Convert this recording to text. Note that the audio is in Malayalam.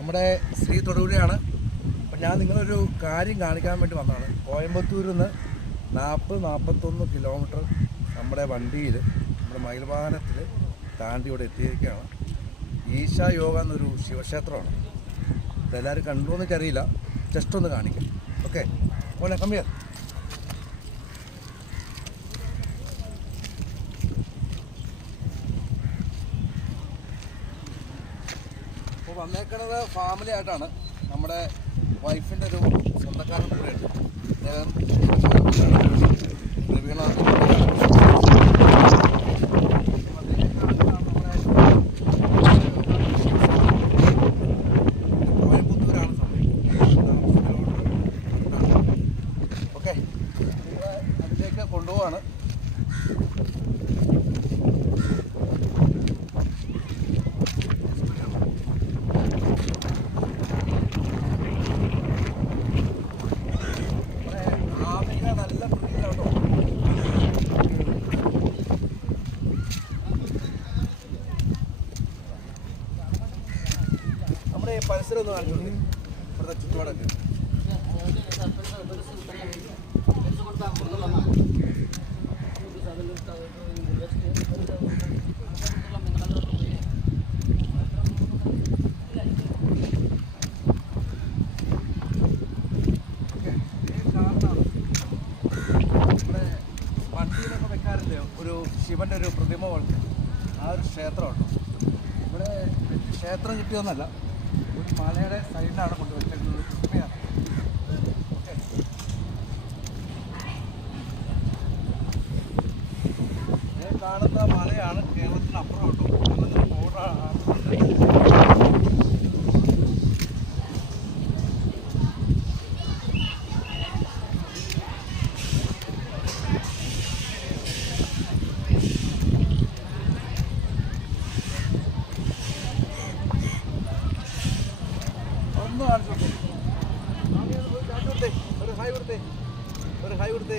നമ്മുടെ ശ്രീ തൊടുപുഴയാണ്. അപ്പം ഞാൻ നിങ്ങളൊരു കാര്യം കാണിക്കാൻ വേണ്ടി വന്നതാണ്. കോയമ്പത്തൂരിൽ നിന്ന് നാൽപ്പത് നാൽപ്പത്തൊന്ന് കിലോമീറ്റർ നമ്മുടെ വണ്ടിയിൽ നമ്മുടെ മയിൽവാഹനത്തിൽ താണ്ടി ഇവിടെ എത്തിയിരിക്കുകയാണ്. ഈശാ യോഗ എന്നൊരു ശിവക്ഷേത്രമാണ്. ഇതെല്ലാവരും കണ്ടു എന്നൊക്കെ അറിയില്ല. ജസ്റ്റ് ഒന്ന് കാണിക്കാം. ഓക്കെ ഓനെ കമ്മിയർ അപ്പോൾ വന്നേക്കുന്നത് ഫാമിലി ആയിട്ടാണ്. നമ്മുടെ വൈഫിന്റെ ഒരു സ്വന്തക്കാരൻ കൊണ്ടുപോവാണ്. നമ്മുടെ പരിസരം ഒന്ന് കാണിച്ചിട്ടുണ്ട്. ഇവിടുത്തെ ചുറ്റുപാടൊക്കെ. വണ്ടിയിലൊക്കെ വെക്കാറില്ലേ? ഒരു ശിവന്റെ ഒരു പ്രതിമ പോലത്തെ ആ ഒരു ക്ഷേത്രമുണ്ട്. ഇവിടെ ക്ഷേത്രം കിട്ടിയൊന്നല്ല ഒരു മലയുടെ സൈഡിലാണ് കൊണ്ട് വെച്ചേക്കുന്നത് ഒരു പ്രതിമയാണ് ഓക്കേ. ഈ കാണുന്ന മലയാണ് കേരളത്തിന് അപ്പുറം ഒന്ന് കാണിച്ചോട്ടെ. ഒരു ഹായ് കൊടുത്തേ. ഒരു ഹായ് കൊടുത്തേ.